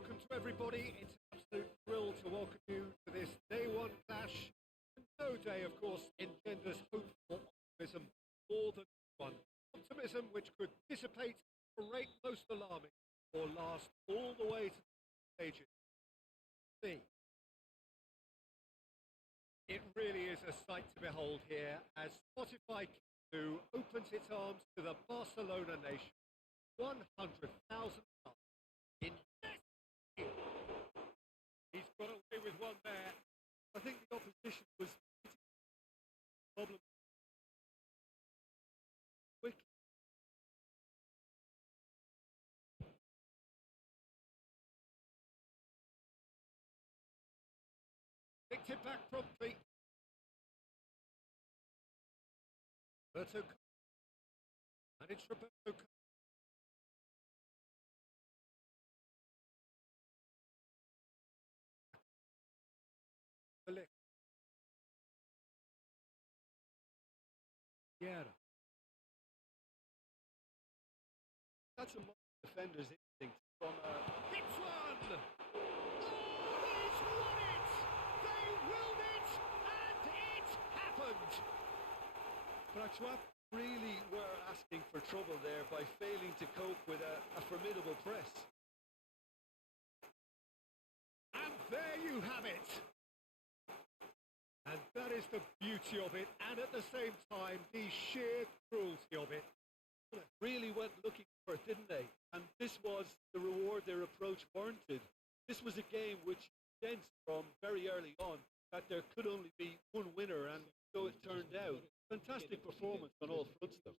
welcome to everybody. It's an absolute thrill to welcome you to this day one clash. And no day, of course, engenders hope or optimism more than one. Optimism which could dissipate, berate most alarming, or last all the way to the stages. See, it really is a sight to behold here as Spotify Q2 opens its arms to the Barcelona nation. 100,000 in Messi. He's got away with one there. I think the opposition was problem quick. Picked it back promptly. Roberto and it's Roberto. Yeah. That's a defender's instinct from it's one! Oh, he's won it! They willed it, and it happened! Francois really were asking for trouble there by failing to cope with a formidable press. And there you have it! And that is the beauty of it, and at the same time, the sheer cruelty of it. Really went looking for it, didn't they? And this was the reward their approach warranted. This was a game which sensed from very early on that there could only be one winner, and so it turned out. Fantastic performance on all fronts, though.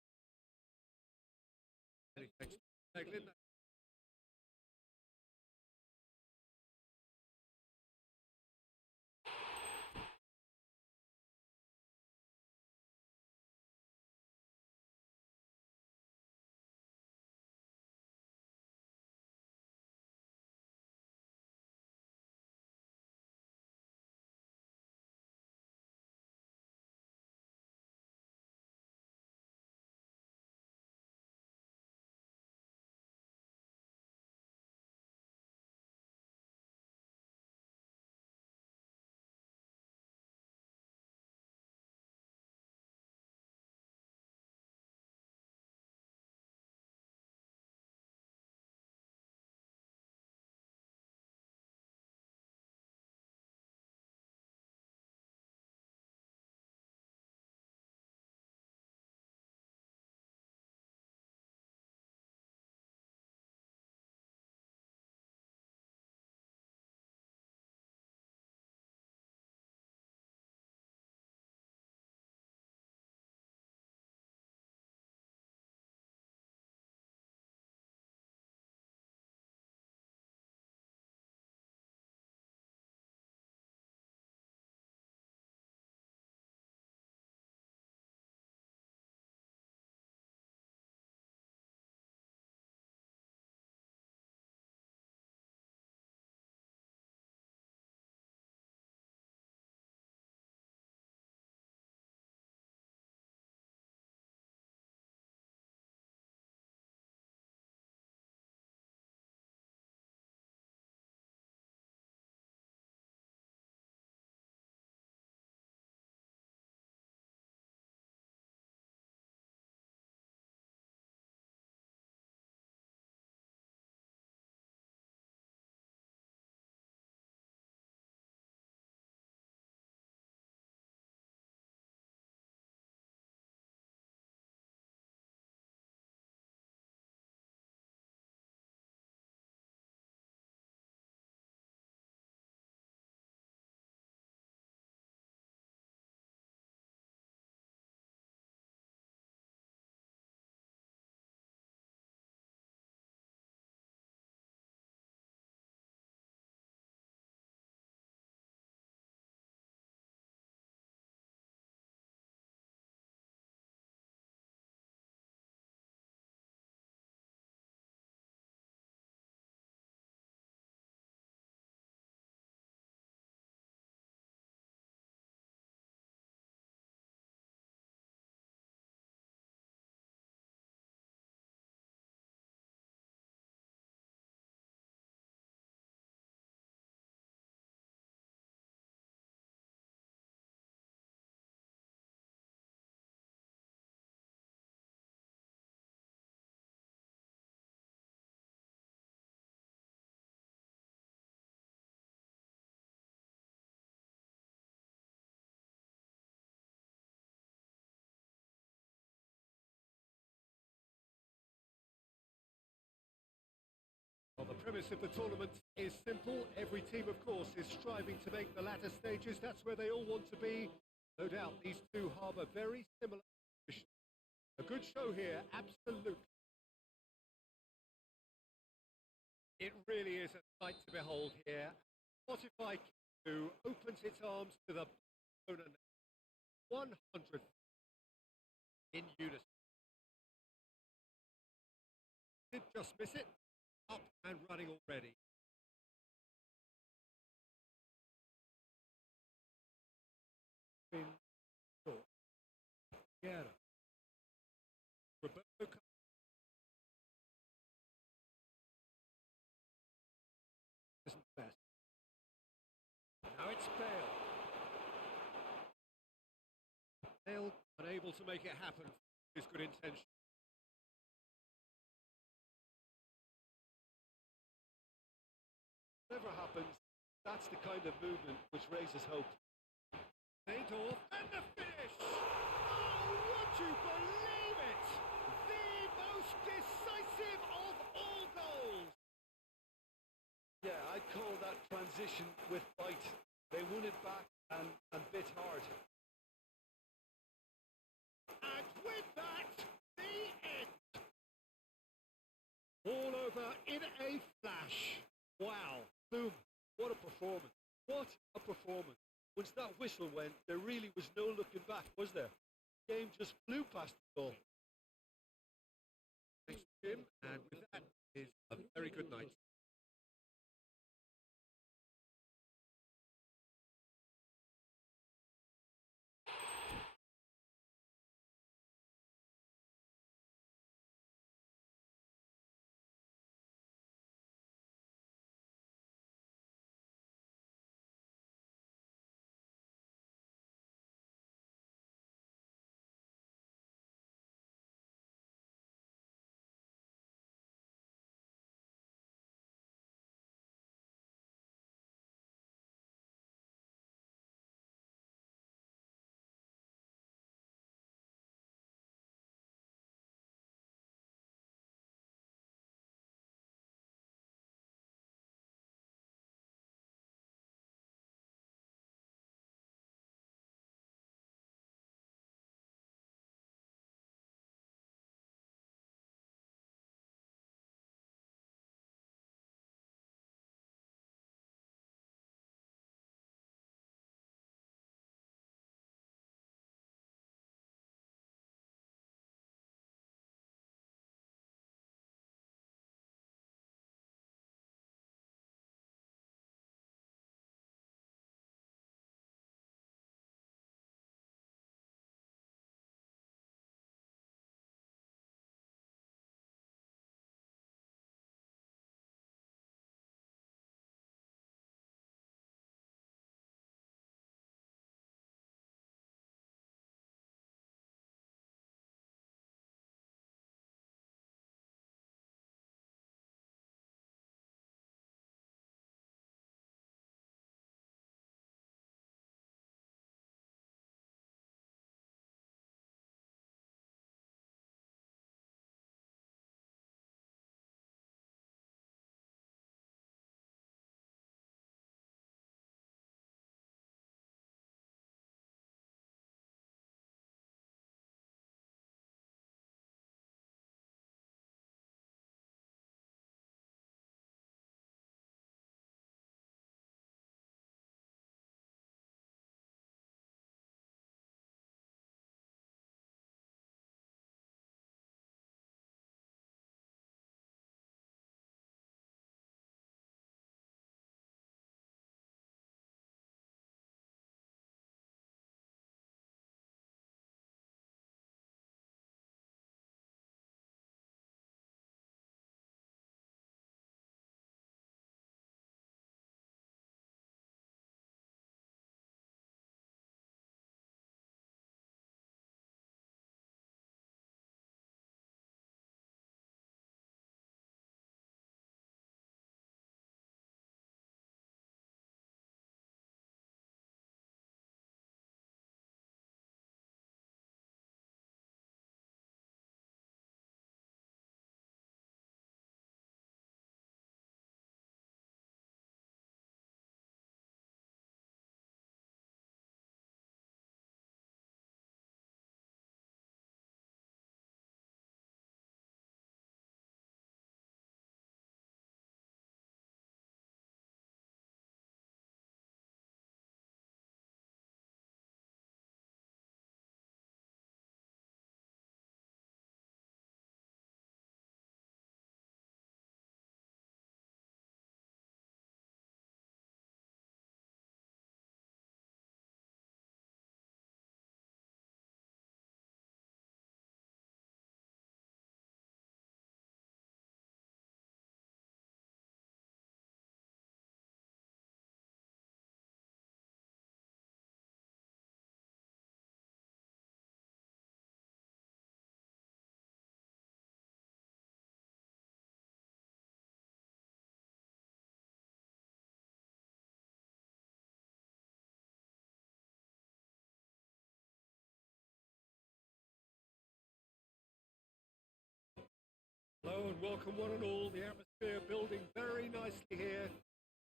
premise of the tournament is simple. Every team, of course, is striving to make the latter stages. That's where they all want to be. No doubt these two harbour very similar ambitions. A good show here, absolutely. It really is a sight to behold here. Spotify Q opens its arms to the opponent. 100th in unison. Did just miss it. Up and running already. In short. Yeah. Roberto isn't best. Now it's Bale. Bale unable to make it happen. His good intention. Whatever happens, that's the kind of movement which raises hope. Naidorf and the finish! Oh, would you believe it? The most decisive of all goals! Yeah, I'd call that transition with bite. They won it back and bit hard. And with that, the end! All over in a flash. Wow, boom, what a performance. What a performance. Once that whistle went, there really was no looking back, was there? The game just flew past the goal. Thanks, Jim, and with that is a very good night. Hello and welcome one and all. The atmosphere building very nicely here.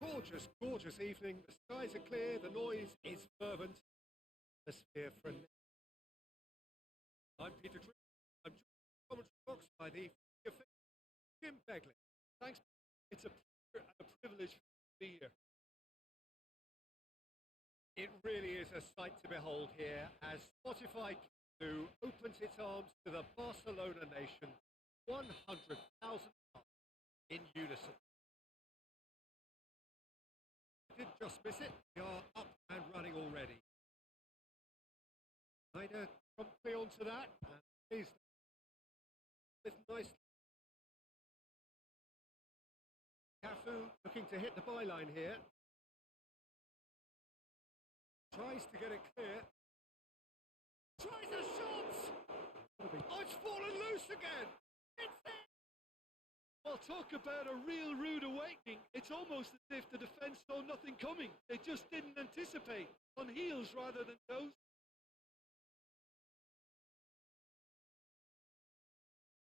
Gorgeous, gorgeous evening. The skies are clear, the noise is fervent. Atmosphere for I'm Peter Tree. I'm joined in the commentary box by the official Jim Begley. Thanks. It's a pleasure and a privilege to be here. It really is a sight to behold here as Spotify Q2 opens its arms to the Barcelona nation. 100,000 in unison. We did just miss it. We are up and running already. Schneider promptly onto that. And please, with nice. Cafu looking to hit the byline here. Tries to get it clear. Tries a shot! Oh, it's fallen loose again! It's it! Well, talk about a real rude awakening. It's almost as if the defence saw nothing coming. They just didn't anticipate. On heels rather than toes.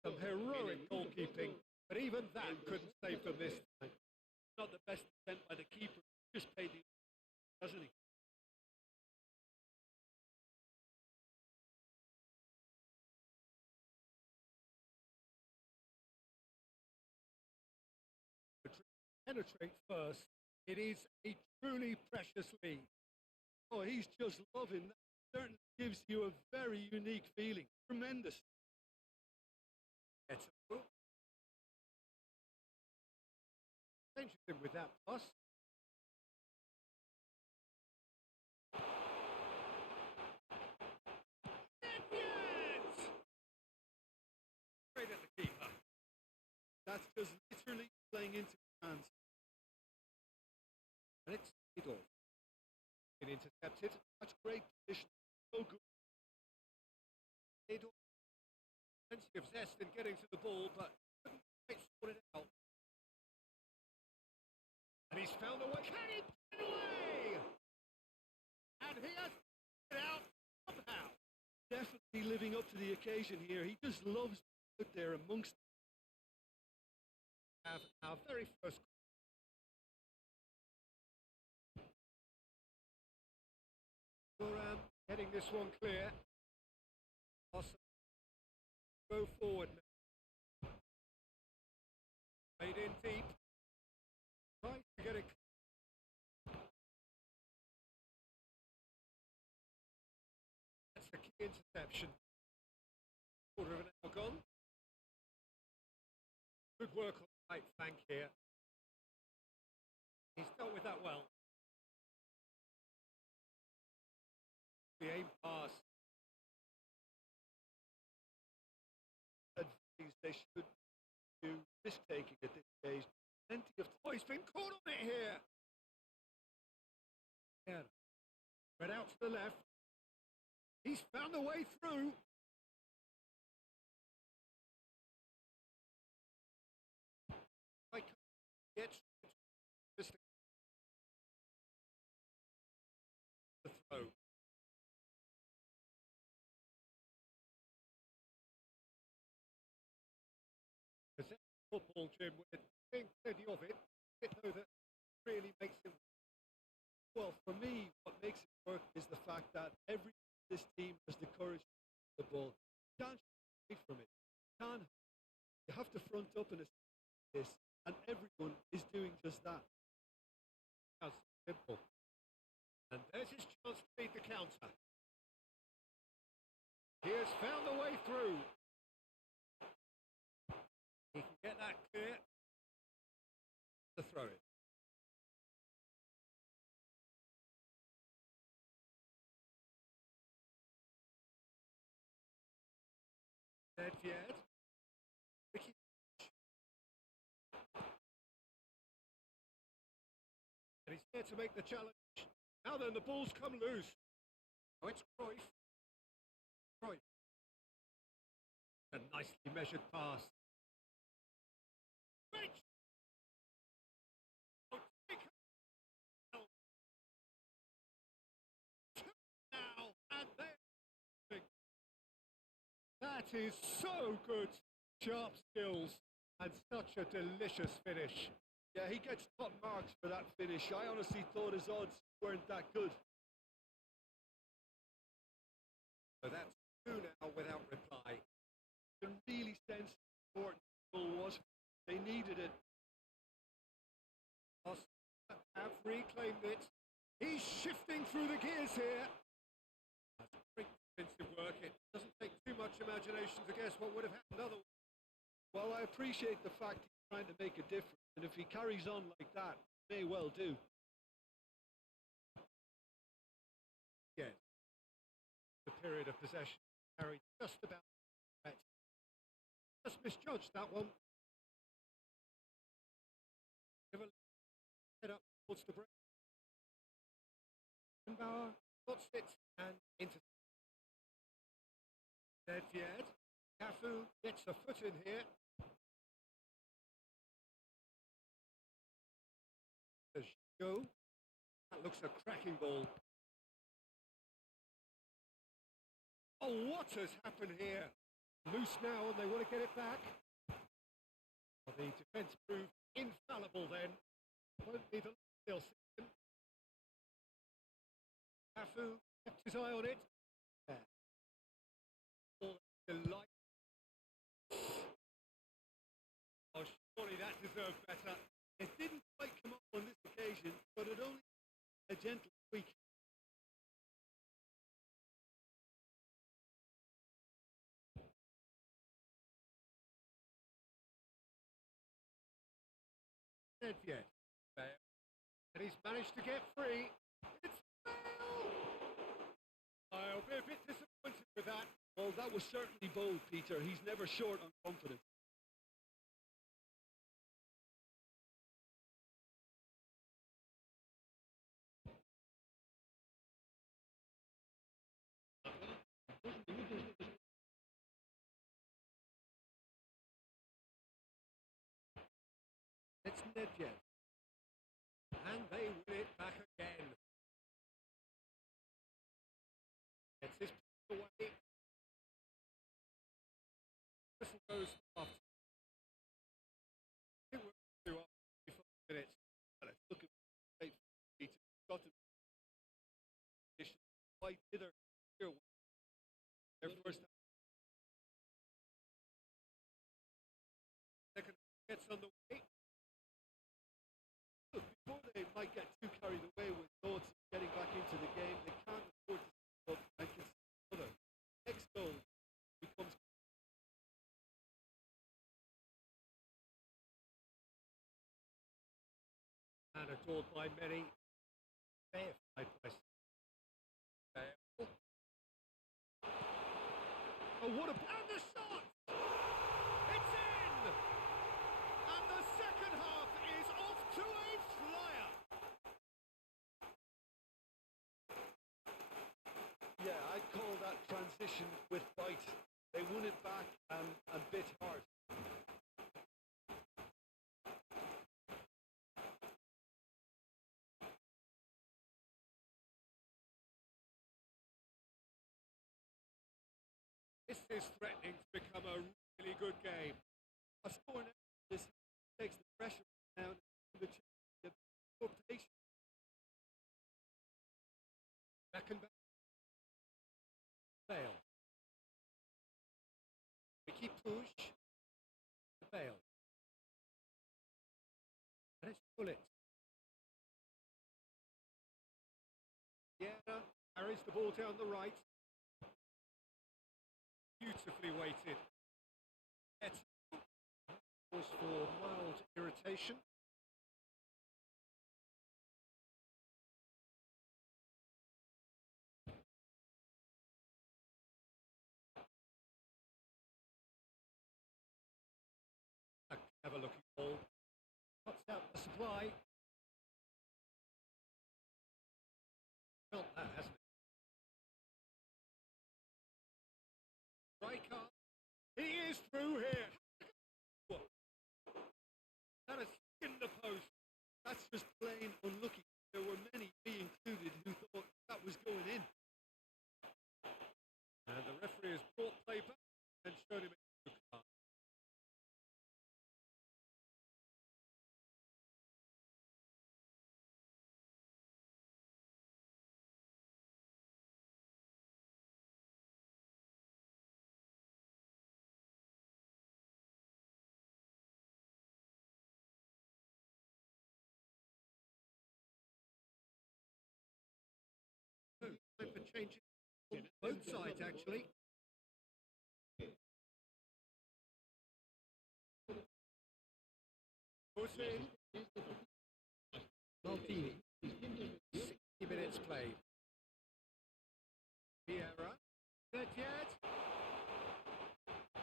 Some heroic goalkeeping, but even that couldn't save them this time. Not the best attempt by the keeper. Just paid the, doesn't he? Penetrate first. It is a truly precious lead. Oh, he's just loving that. Certainly gives you a very unique feeling. Tremendous. Gets a hook. Changes him with that pass. Yes! Straight at the keeper. That's just literally playing into his hands. And it's Adolf. It intercepted. That's great position. So good. Adolf. Plenty of zest in getting to the ball, but couldn't quite sort it out. And he's found a way. Can he put it away? And he has it out somehow. Definitely living up to the occasion here. He just loves to put there amongst have our very first. Goran getting this one clear. Awesome. Go forward. Made in deep. Trying to get it. That's the key interception. Quarter of an hour gone. Good work on the right flank here. He's dealt with that well. The aim pass. They should do risk taking at this stage. Plenty of toys been caught on it here. Yeah. Spread out to the left. He's found a way through. I get the throw. Football, Jim, with plenty of it. It though that really makes it. Well, for me, what makes it work is the fact that every this team has the courage to play the ball. You can't away from it. You have to front up in a this, and everyone is doing just that. That's simple. And there's his chance to beat the counter. He has found a way through. He can get that clear to throw it. Nedved. And he's there to make the challenge. Now then, the ball's come loose. Oh, it's Cruyff. Cruyff. A nicely measured pass. Rich. Oh, now, and there. That is so good. Sharp skills. And such a delicious finish. Yeah, he gets top marks for that finish. I honestly thought his odds weren't that good. So that's two now without reply. You can really sense how important the goal was. They needed it. Have reclaimed it. He's shifting through the gears here. That's great defensive work. It doesn't take too much imagination to guess what would have happened otherwise. Well, I appreciate the fact he's trying to make a difference, and if he carries on like that, he may well do. Again, the period of possession carried just about right. Just misjudged that one. Head up towards the break. Bauer puts it and into Nedved. Cafu gets a foot in here. There's Joe. That looks a cracking ball. Oh, what has happened here? Loose now and they want to get it back. Well, the defence proved infallible then. Won't be the still system. Cafu kept his eye on it. Yeah. Oh, delight. Oh, surely that deserved better. It didn't quite come up on this occasion, but it only a gentle tweak. Nedved. And he's managed to get free. It's fail! I'll be a bit disappointed with that. Well, that was certainly bold, Peter. He's never short on confidence. It's Nedved. And they win it back again. Gets his pass away. Whistle goes off. I think we're up 45 minutes. Let's look at the Peter. Got to quite hither. Their first second gets on the way. Look, before they might get too carried away with thoughts of getting back into the game, they can't afford to stop and concede another. Next goal becomes and adored by many. Verified by oh, what a and the shot! It's in! And the second half is off to a flyer. Yeah, I'd call that transition with bite. They won it back and bit hard. This is threatening to become a really good game. A score now, this takes the pressure down the rotation. Beckenbauer. Fail. Ricky push. Fail. And it's Bullet. Sierra carries the ball down the right. Beautifully weighted. It was for mild irritation. A clever looking ball. Cuts out the supply. Felt that, hasn't it? Striker. He is through here. That is in the post. That's just plain unlucky. There were many, me included, who thought that was going in. And the referee has brought play back and showed him a blue card. Change it on both sides, actually. Push in. Maldini. 60 minutes played. Vieira. Not yet.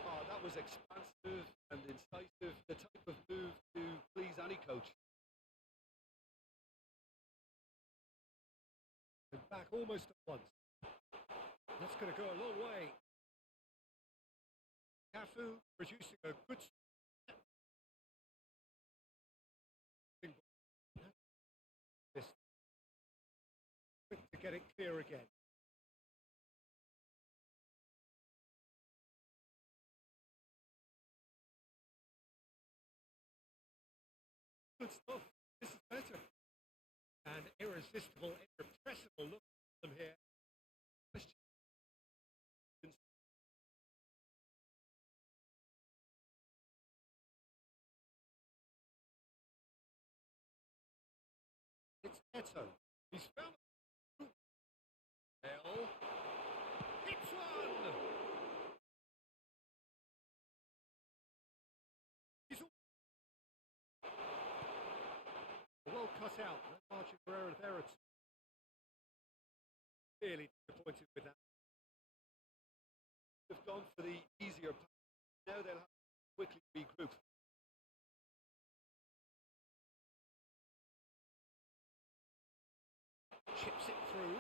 Oh, that was expansive and incisive. The type of move to please any coach. And back almost at once. That's going to go a long way. Cafu producing a good this quick to get it clear again. Good stuff. This is better. An irresistible, irrepressible look at them here. It's Neto. He's found Bell. Hits one! He's well cut out. No margin for error there. Clearly disappointed with that. They've gone for the easier pass. Now they'll have to quickly regroup. Chips it through.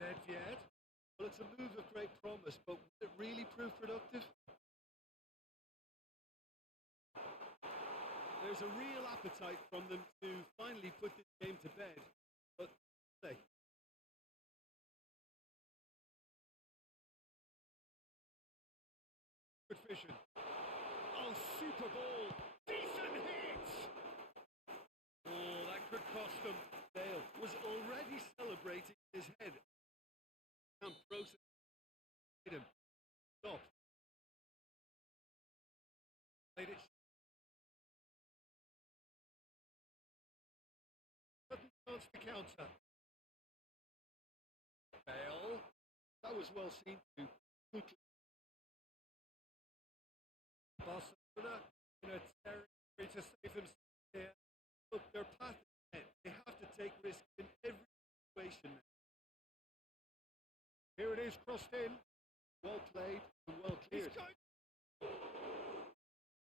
Dead yet. Well, it's a move of great promise, but will it really prove productive? There's a real appetite from them to finally put this game to bed, but they. Good vision. Oh, super ball. Decent hit! Oh, that could cost them. Dale was already celebrating his head. And process. Him. Stop. Played it. Sudden chance to counter. Bale. That was well seen too. Good. Barcelona in a territory to save themselves here. Look, their path is set. They have to take risks in every situation. Here it is, crossed in. Well played and well cleared.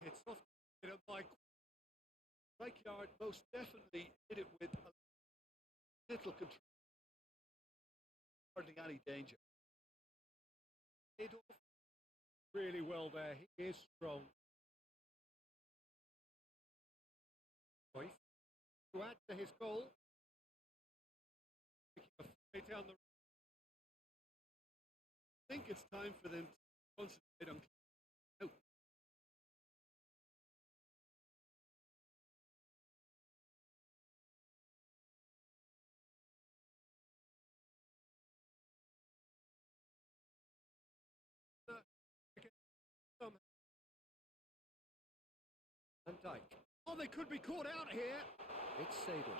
It's off by Rijkaard most definitely hit it with a little control. Hardly any danger. Adolf really well there. He is strong. Boyce to add to his goal. Taking a down the. I think it's time for them to concentrate on. Oh. Van Dijk. Oh, they could be caught out here. It's Sadel.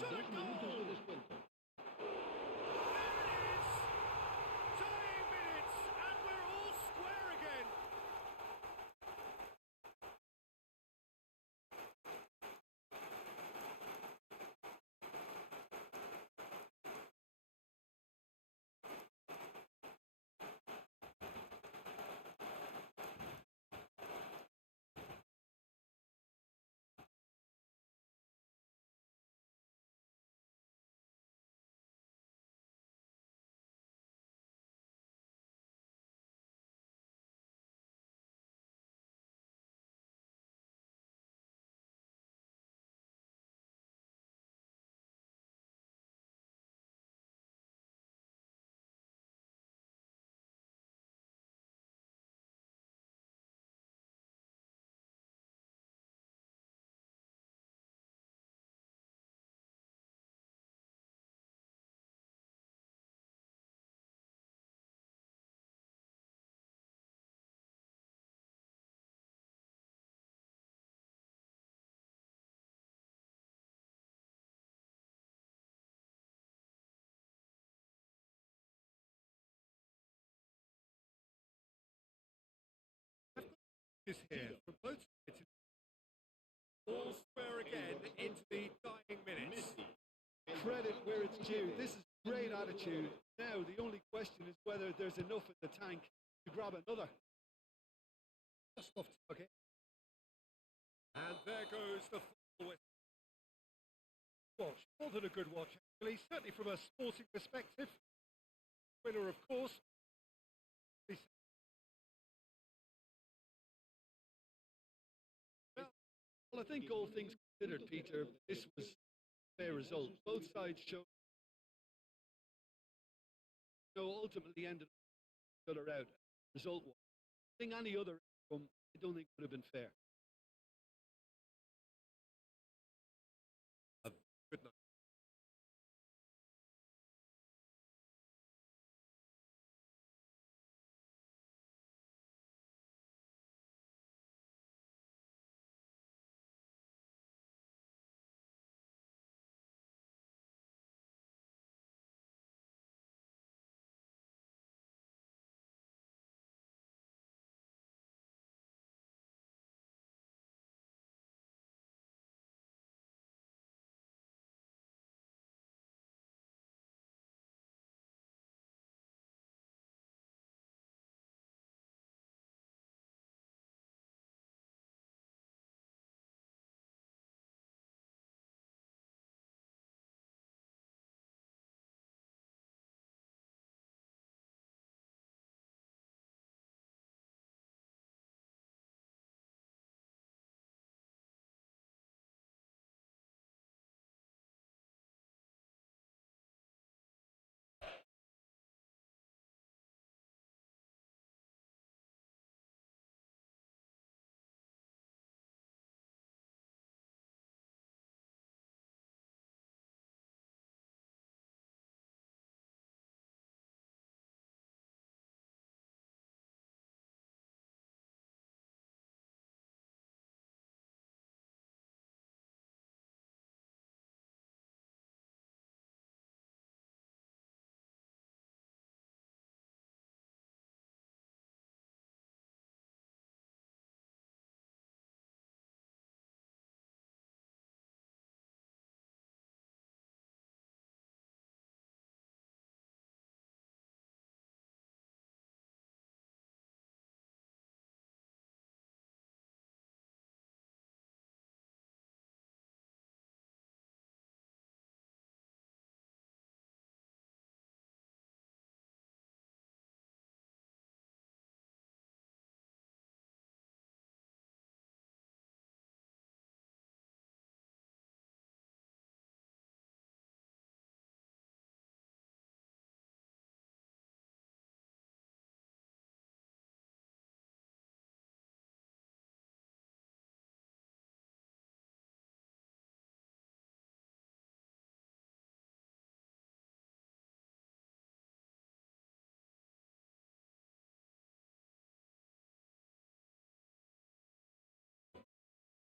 Shot a goal! Is here from both sides. All square again into the dying minutes. Credit where it's due. This is great attitude. Now the only question is whether there's enough in the tank to grab another. Just off target. And there goes the full whistle. Watch, more than a good watch actually, certainly from a sporting perspective. Winner, of course. Well, I think all things considered, Peter, this was a fair result. Both sides showed, ultimately ended each other out. Result was. I think any other outcome, I don't think would have been fair. Good night.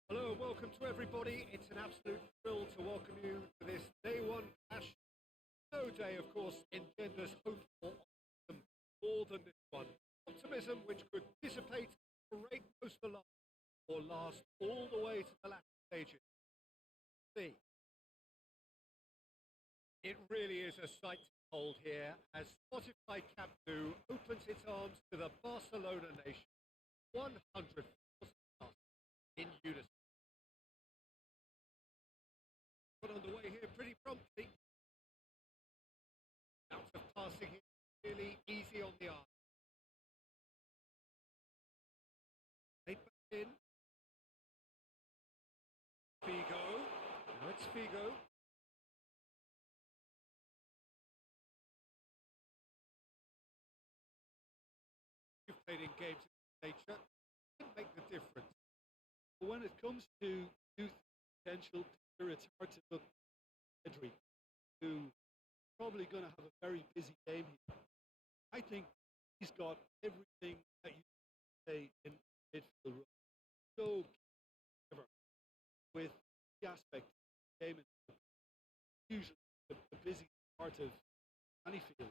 Hello and welcome to everybody. It's an absolute thrill to welcome you to this day one clash. No day, of course, engenders hope or optimism more than this one. Optimism which could dissipate, break most of the line, or last all the way to the latter stages. See, it really is a sight to behold here as Spotify Camp Nou opens its arms to the Barcelona nation. 100,000 plus in unison. Got underway here pretty promptly. Out of passing here, really easy on the arm. Played back in. Figo. Now it's Figo. You've played in games of this nature. Can make the difference. But when it comes to youth potential, Peter, it's hard to look at Pedri, who probably going to have a very busy game here. I think he's got everything that you say in midfield. So clever with the aspect of the game. Usually the busy part of any field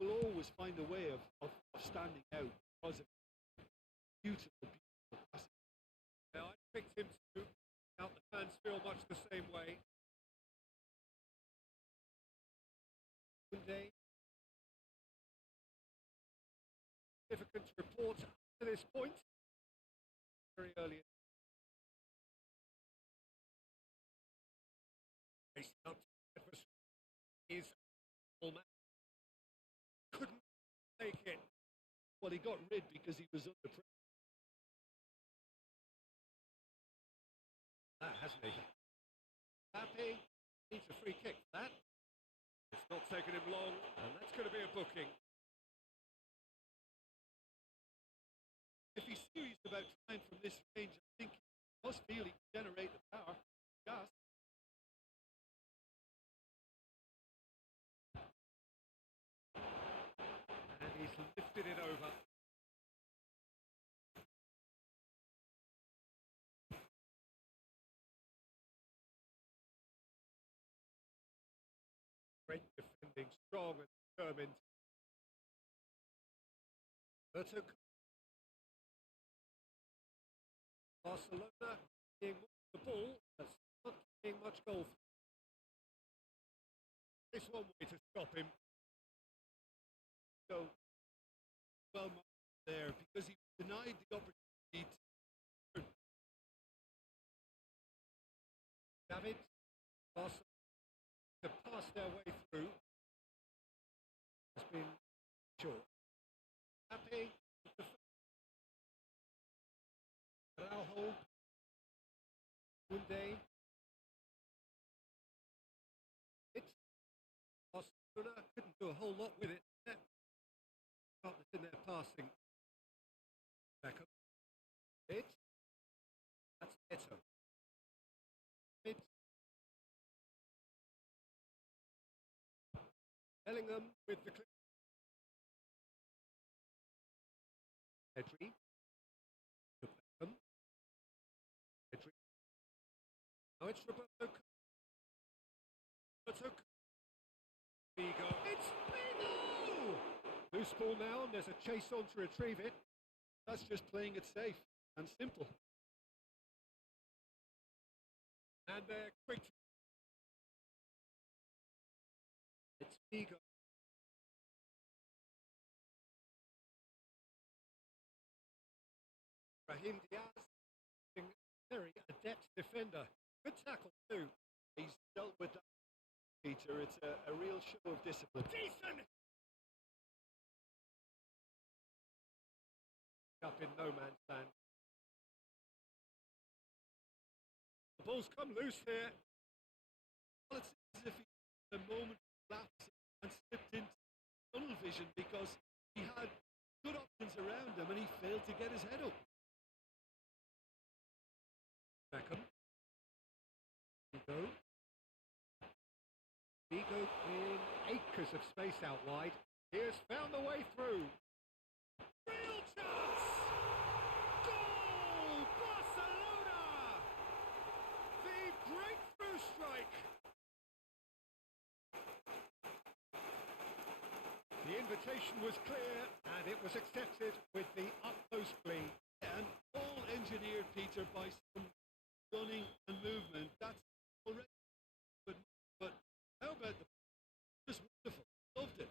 will always find a way of standing out because of beautiful, beautiful pass. Now, I picked him to out the fans feel much the same way. Monday. Significant report to this point. Very early. Facing up is all man. Couldn't take it. Well, he got rid because he was under pressure. That hasn't he? Happy. Needs a free kick for that. It's not taking him long, and that's going to be a booking. If he's serious about trying from this range, I think he must feel he can generate the power. Just. And he's lifted it over. Great defending, strong and determined. Barcelona being the ball, but not getting much goal. This one way to stop him. So, well there, because he denied the opportunity to David, Barcelona to pass their way through. Has been short. Happy. Araujo. Munday. It's Barcelona couldn't do a whole lot with it. Partners in their passing. Back up. That's Eto. Bellingham with the clip. Pedri. Beckham. Pedri. Now it's Roberto. Vigo. It's Vigo! Loose ball now, and there's a chase on to retrieve it. That's just playing it safe and simple. And they're quick. It's Vigo. Raheem Diaz, very adept defender. Good tackle too. He's dealt with that, Peter. It's a real show of discipline. Decent! Up in no man's land. The ball's come loose here. Well, it's as if he had a moment lapse and slipped into tunnel vision because he had good options around him and he failed to get his head up. Beckham. Vigo in acres of space out wide. He has found the way through. Real chance! Goal! Barcelona! The breakthrough strike! The invitation was clear and it was accepted with the utmost glee. And all engineered, Peter, by some running and movement. That's already good. But how about the just wonderful? Loved it.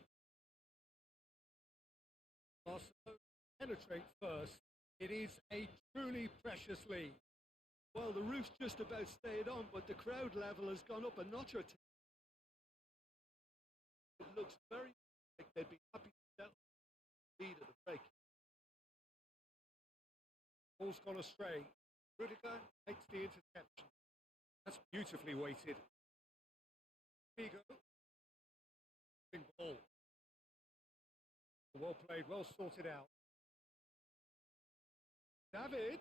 Barcelona penetrate first. It is a truly precious league. Well, the roof's just about stayed on, but the crowd level has gone up a notch or two. It looks very like they'd be happy to sell the lead at the break. Ball's gone astray. Rudiger makes the interception. That's beautifully weighted. Vigo. Ball. Well played, well sorted out. David!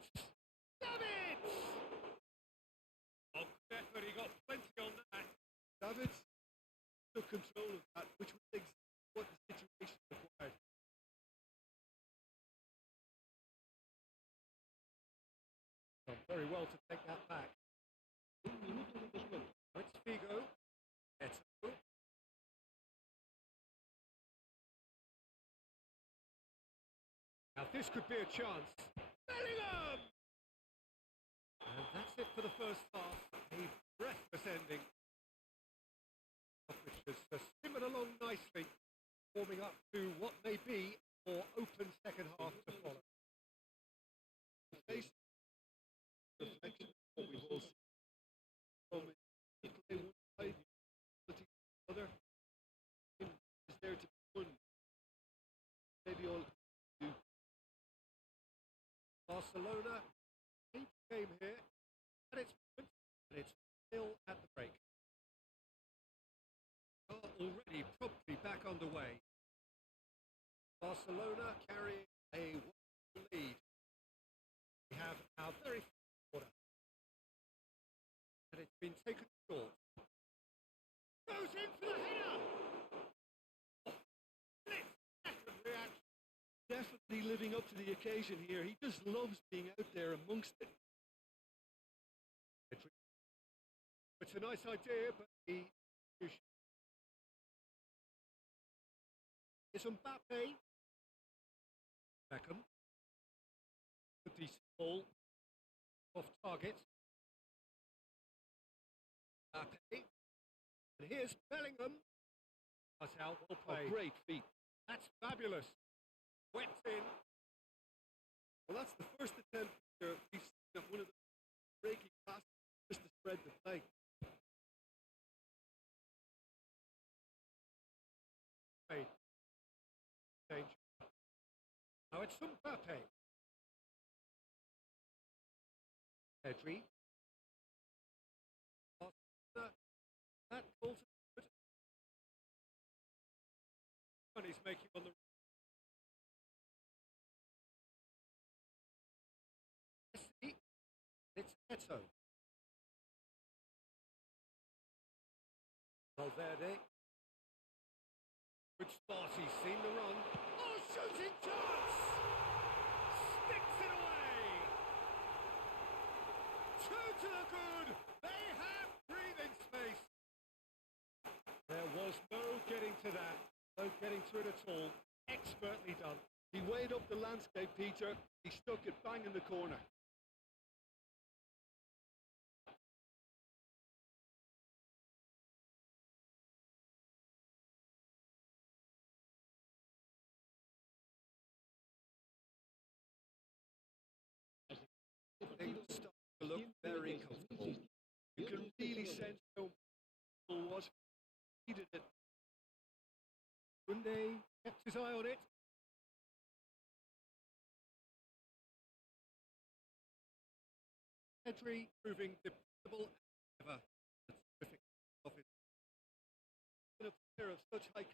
Oh, definitely got plenty on that. David took control of that, which was exactly what the situation required. Done very well to take that back. It's Vigo. Eto. Now this could be a chance. That's it for the first half. A breathless ending, which has simmered along nicely, warming up to what may be a more open second half to follow. Face reflection of what we've all seen from it. Play one side, the other. Is there to be won? Maybe all do. Barcelona game here, and it's still at the break. Are already promptly back underway. Barcelona carrying a 1 lead. We have our very first quarter, and it's been taken short. Goes in for the header. Split-second reaction. Definitely living up to the occasion here. He just loves being out there amongst it. It's a nice idea, but the execution. It's Mbappe. Beckham. A decent ball. Off target. Mbappe. And here's Bellingham. That's out, well played. Great feet. That's fabulous. Went in. Well, that's the first attempt here. We've seen that one of the breaking passes just to spread the play. Danger. Now it's Mbappe. Pedri. That goal's good. And he's making on the Messi. It's Eto. Valverde. Good start, he's seen the run. Oh, shooting chance! Sticks it away! Two to the good! They have breathing space! There was no getting to that. No getting to it at all. Expertly done. He weighed up the landscape, Peter. He stuck it bang in the corner. They start to look very comfortable. You can really sense how it was. He did it. Sunday kept his eye on it. Pedri proving dependable as ever. That's terrific of it. In a player of such high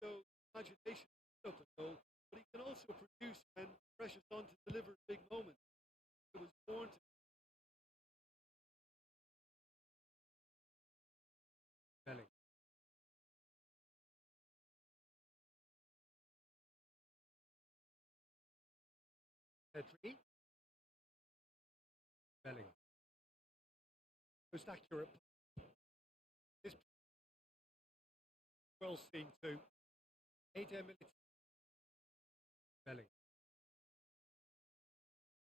imagination, up a goal, but he can also produce when pressure's on to deliver big moments. It was born to Belling. Pedri. Belling. Most accurate. This well seen too. Ada Military. Belling.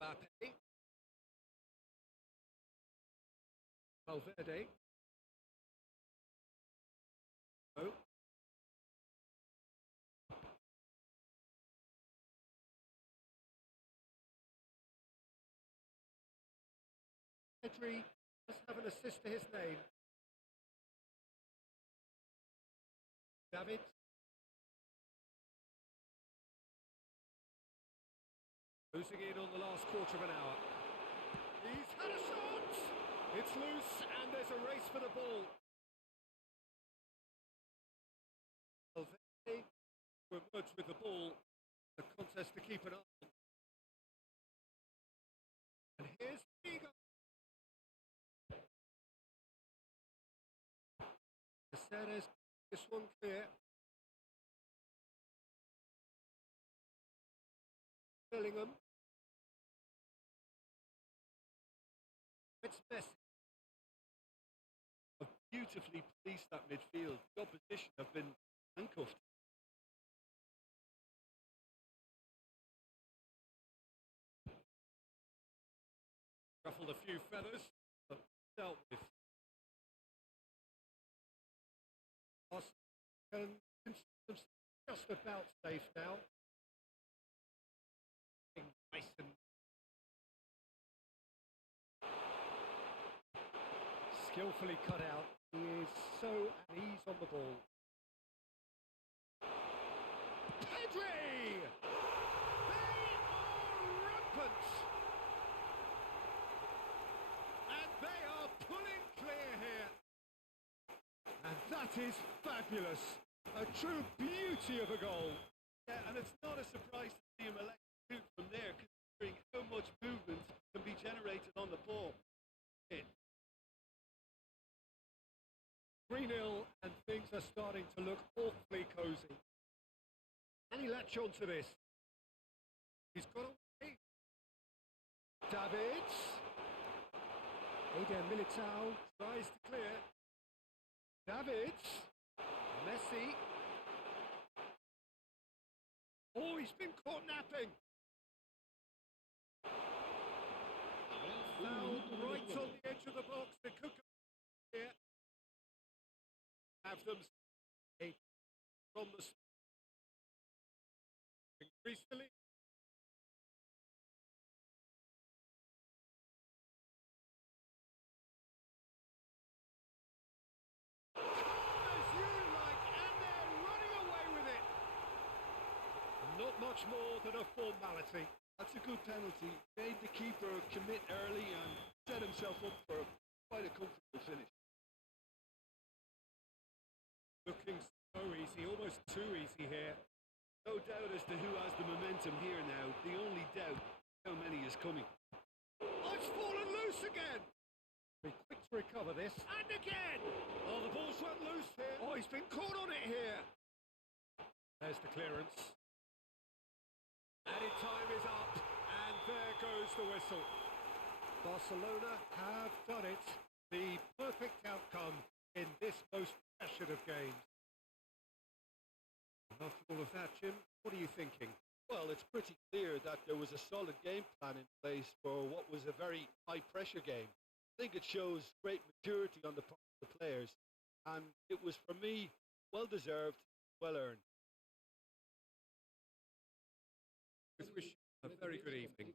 Mbappe. Valverde. Oh. Pedri must have an assist to his name. David. Losing in on the last quarter of an hour. He's had a shot! It's loose and there's a race for the ball. Valverde will emerge with the ball. The contest to keep an eye on. And here's Figo. Caceres, this one clear. Bellingham. It's Messi. Beautifully policed that midfield. The opposition have been handcuffed. Ruffled a few few feathers, but dealt with. Arsenal can just about safe now. Nice and skillfully cut out. He is so at ease on the ball. Pedri! They are rampant! And they are pulling clear here. And that is fabulous. A true beauty of a goal. Yeah, and it's not a surprise to see him elect to shoot from there, considering how much movement can be generated on the ball. 3-0, and things are starting to look awfully cosy. And he latch onto this. He's got away. Davids. Eder Militao tries to clear. Davids. Messi. Oh, he's been caught napping. Foul right on the edge of the box. They could come here. Have them from the increase the lead. As you like, and they're running away with it. Not much more than a formality. That's a good penalty. Made the keeper commit early and set himself up for quite a comfortable finish. Looking so easy, almost too easy here. No doubt as to who has the momentum here now. The only doubt, how many is coming. Oh, it's fallen loose again. Be quick to recover this. And again. Oh, the ball's run loose here. Oh, he's been caught on it here. There's the clearance. Added time is up. And there goes the whistle. Barcelona have done it. The perfect outcome in this most passionate of games. After all of that, Jim, what are you thinking? Well, it's pretty clear that there was a solid game plan in place for what was a very high-pressure game. I think it shows great maturity on the part of the players, and it was, for me, well-deserved, well-earned. I wish you a very good evening.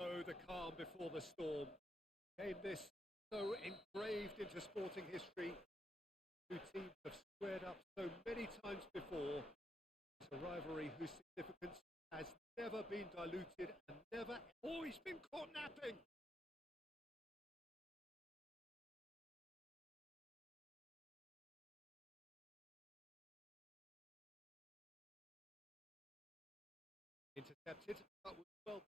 Oh, the calm before the storm. Came this so engraved into sporting history. Two teams have squared up so many times before. It's a rivalry whose significance has never been diluted and never... Oh, he's been caught napping! Intercepted, but was well.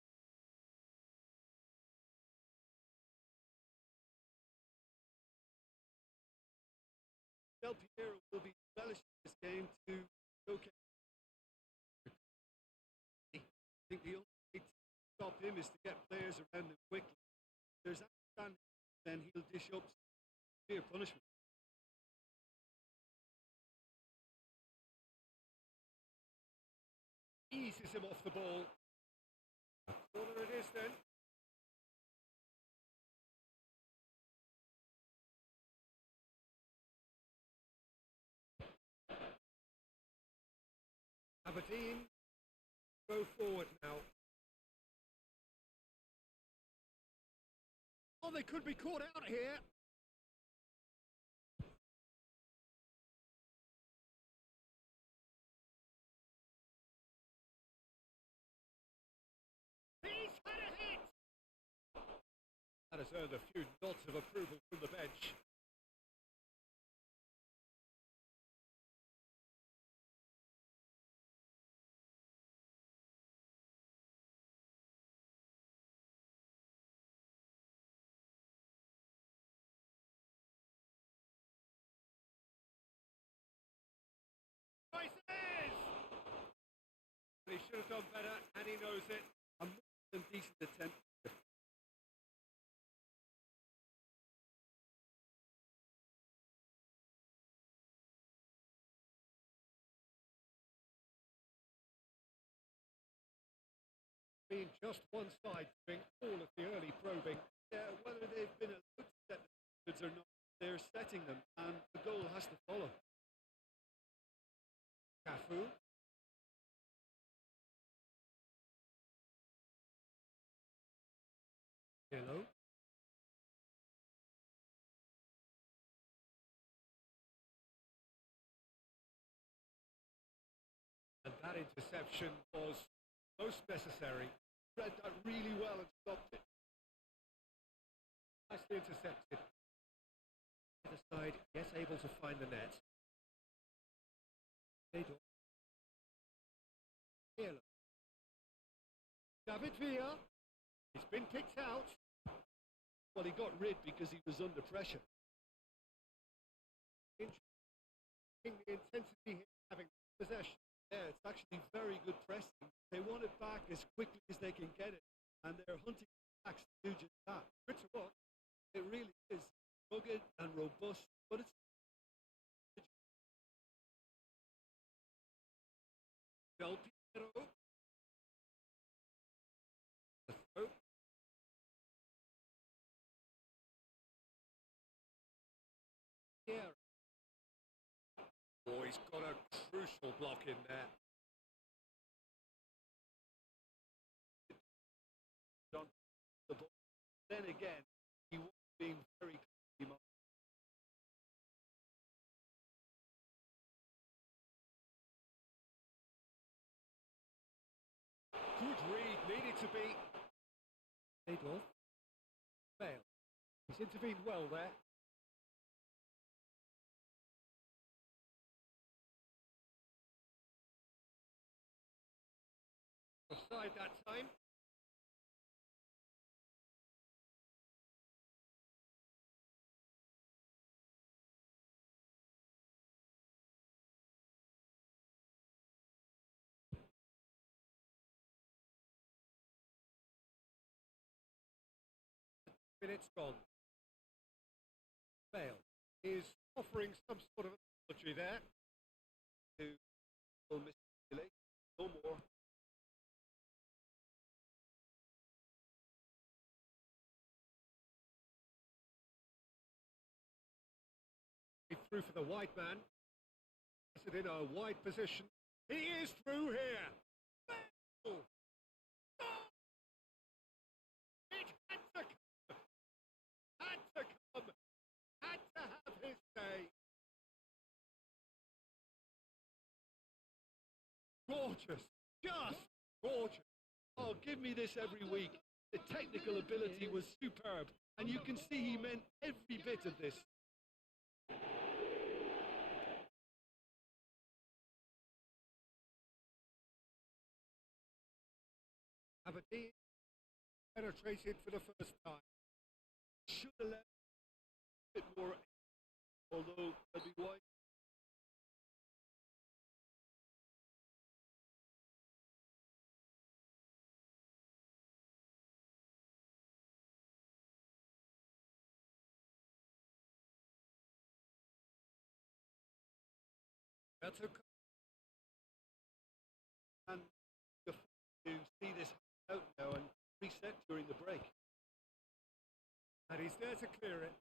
Del Piero will be relishing this game to showcase. I think the only way to stop him is to get players around him quickly. If there's outstanding, then he'll dish up severe punishment. Eases him off the ball. Corner it is then. Aberdeen go forward now. Oh, they could be caught out here. He's had a hit. That has earned a few nods of approval from the bench. He should have done better, and he knows it. A more than decent attempt. Been just one side doing all of the early probing. Yeah, whether they've been allowed to set the standards or not, they're setting them, and the goal has to follow. Cafu. Hello. And that interception was most necessary. Read that really well and stopped it. Nicely intercepted. The side, yes, able to find the net. Hello. David Villa. He's been picked out. Well, he got rid because he was under pressure. Interesting the intensity here, having possession. Yeah, it's actually very good pressing. They want it back as quickly as they can get it, and they're hunting backs to do just that. Good to watch. It really is rugged and robust, but it's Del Piero. The throw. Yeah. Oh, he's got a crucial block in there. on the ball. Then again, he was being very clearly marked. Good read, needed to be. Adolf. Fail. He's intervened well there. Offside that time. Minutes gone. Fail. Is offering some sort of apology there. To miscalculate. No more. He threw for the wide man. Is it in a wide position? He is through here. Fail. Oh. It had to come. Had to come. Had to have his day. Gorgeous. Just gorgeous. Oh, give me this every week. The technical ability was superb, and you can see he meant every bit of this. Aberdeen penetrated for the first time. Should have left a bit more, although I'd be wise. That's a And to see this out now and reset during the break. and he's there to clear it.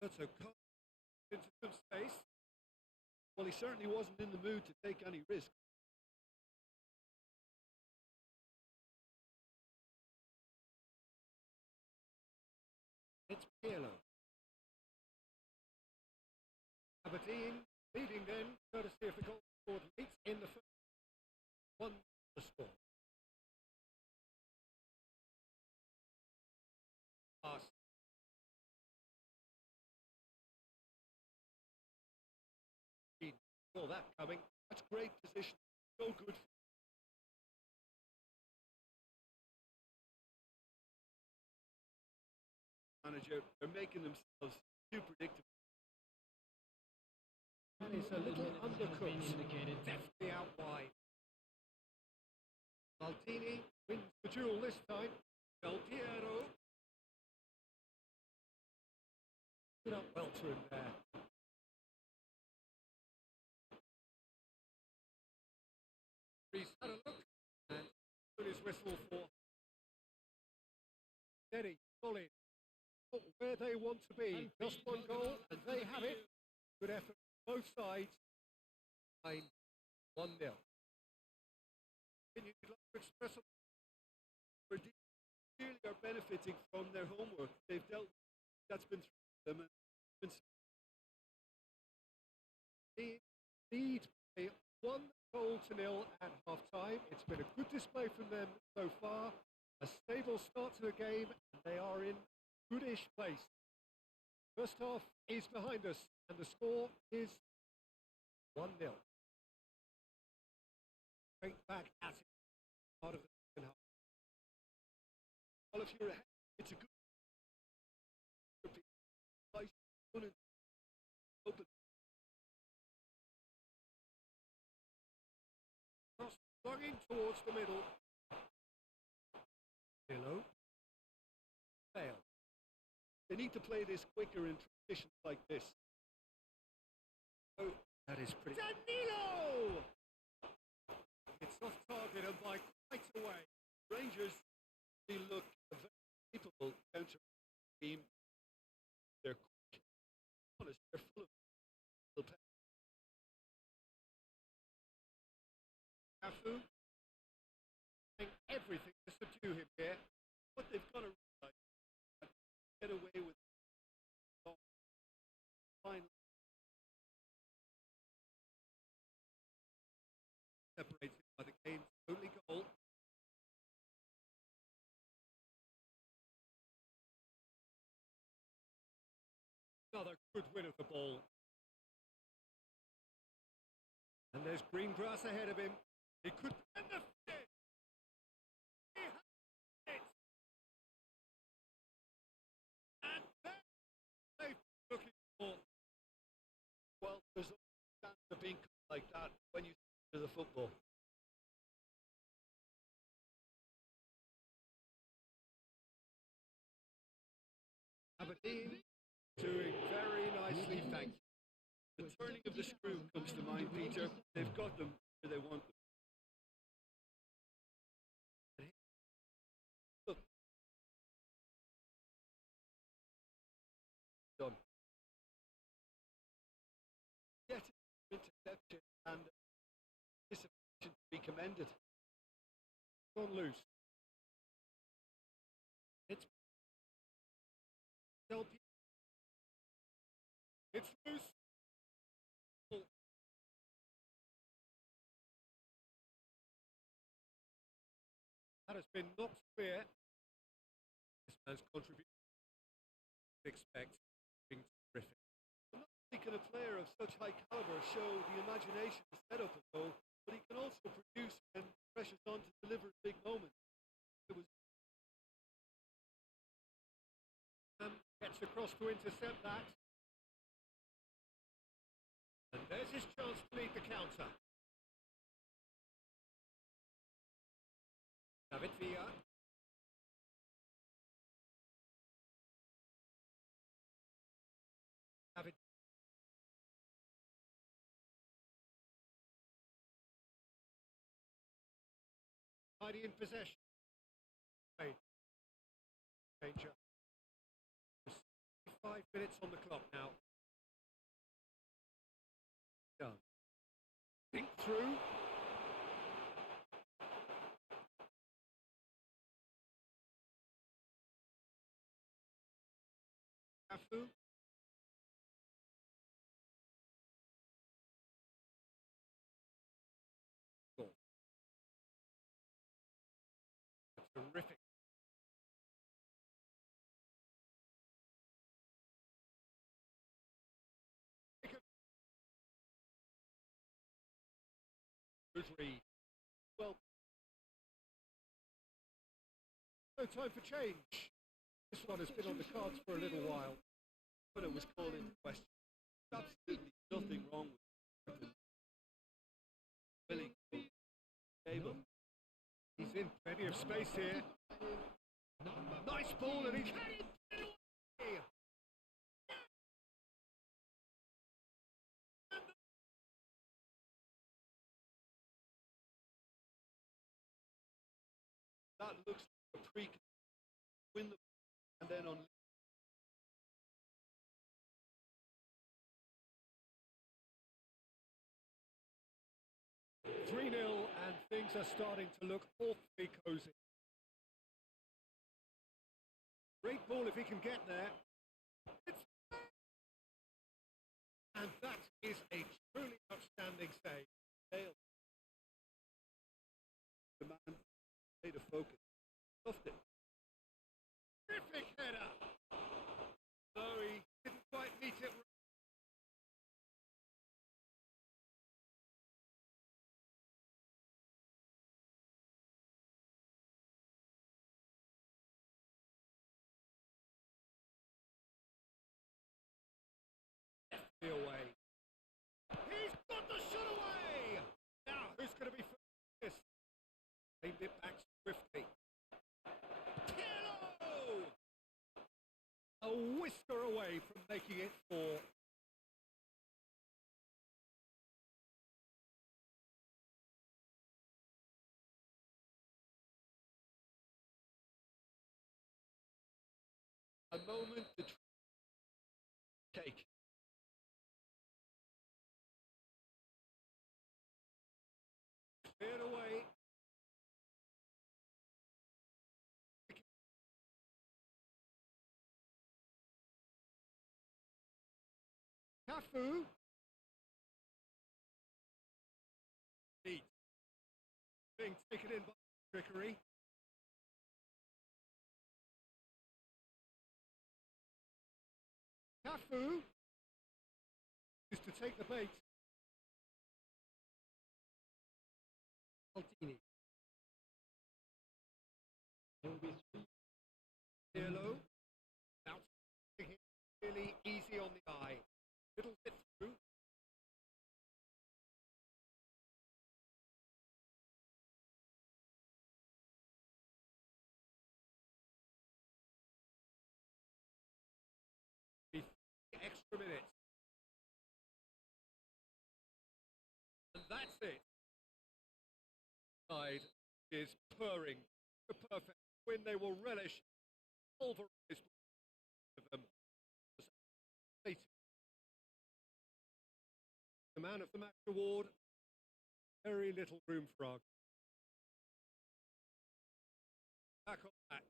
That's a cut into some space. Well, he certainly wasn't in the mood to take any risk. It's Pirlo. Aberdeen leading then, courtesy of the goal scored late in the first. 1 the score. Pass. Saw that coming. That's great position. So good. Manager, they're making themselves too predictable. And it's a little undercooked. Definitely out wide. Maldini wins the duel this time. Del Piero. Put up well to him there. He's had a look and put his whistle for. Steady, solid. Where they want to be. Just one goal and they have it. Good effort both sides. 1-0. You'd like to express really are benefiting from their homework. They've dealt with that's been through them and they lead by 1-0 at half time. It's been a good display from them so far. A stable start to the game and they are in goodish place. First half is behind us and the score is 1-0. Straight back at it. Part of the second half. Well, if you're ahead, it's a good open. Cross longing towards the middle. Hello. Fail. They need to play this quicker in transitions like this. Oh, that is pretty. Danilo! It's off target and by quite away. Rangers, they look a very capable counter team. They're quick. Honest, they're full of Cafu doing everything to subdue him here. What they've got to realize is get away with finally separated by the game's only goal. Another good win of the ball. And there's green grass ahead of him. He could end the fit. He has it. And then they've been looking for. Well, there's a chance of being like that when you to the football. Aberdeen doing very nicely, thank you. The turning of the screw comes to mind, Peter. They've got them where they want them. Look. Done. Yet interception and anticipation to be commended. Gone loose. It's loose. That has been knocked clear. This man's contribution expect being terrific. Not only can a player of such high caliber show the imagination to set up a goal, but he can also produce and pressures on to deliver big moments. It was gets across to intercept that. And there's his chance to lead the counter. David Villa. David. Tidy in possession. Danger. 5 minutes on the clock now. Done. Think through. Cafu. Goal. Terrific. Good read. Well, no time for change. This one has been on the cards for a little while, but it was called into question. Absolutely nothing wrong with it. Willing gave up. He's in plenty of space here. Nice ball, and he's headed it away. That looks like a pre win the and then on 3-0, and things are starting to look awfully cosy. Great ball if he can get there. And that is a truly outstanding save. Dale. The man made a focus. Stuffed it. Terrific header. So he didn't quite meet it. Away. He's got the shot away! Now, who's going to be this? Aimed it back swiftly. Hello! A whisker away from making it 4. A moment to take. Cleared away. Cafu. Neat. Being taken in by trickery. Cafu is to take the bait. Altini. Hello. Bouncing really easy on the eye. Little bit through. Extra minutes. And that's it. Side is purring. A perfect win. They will relish. Pulverized of them. The man of the match award. Very little room for argument. Back on that.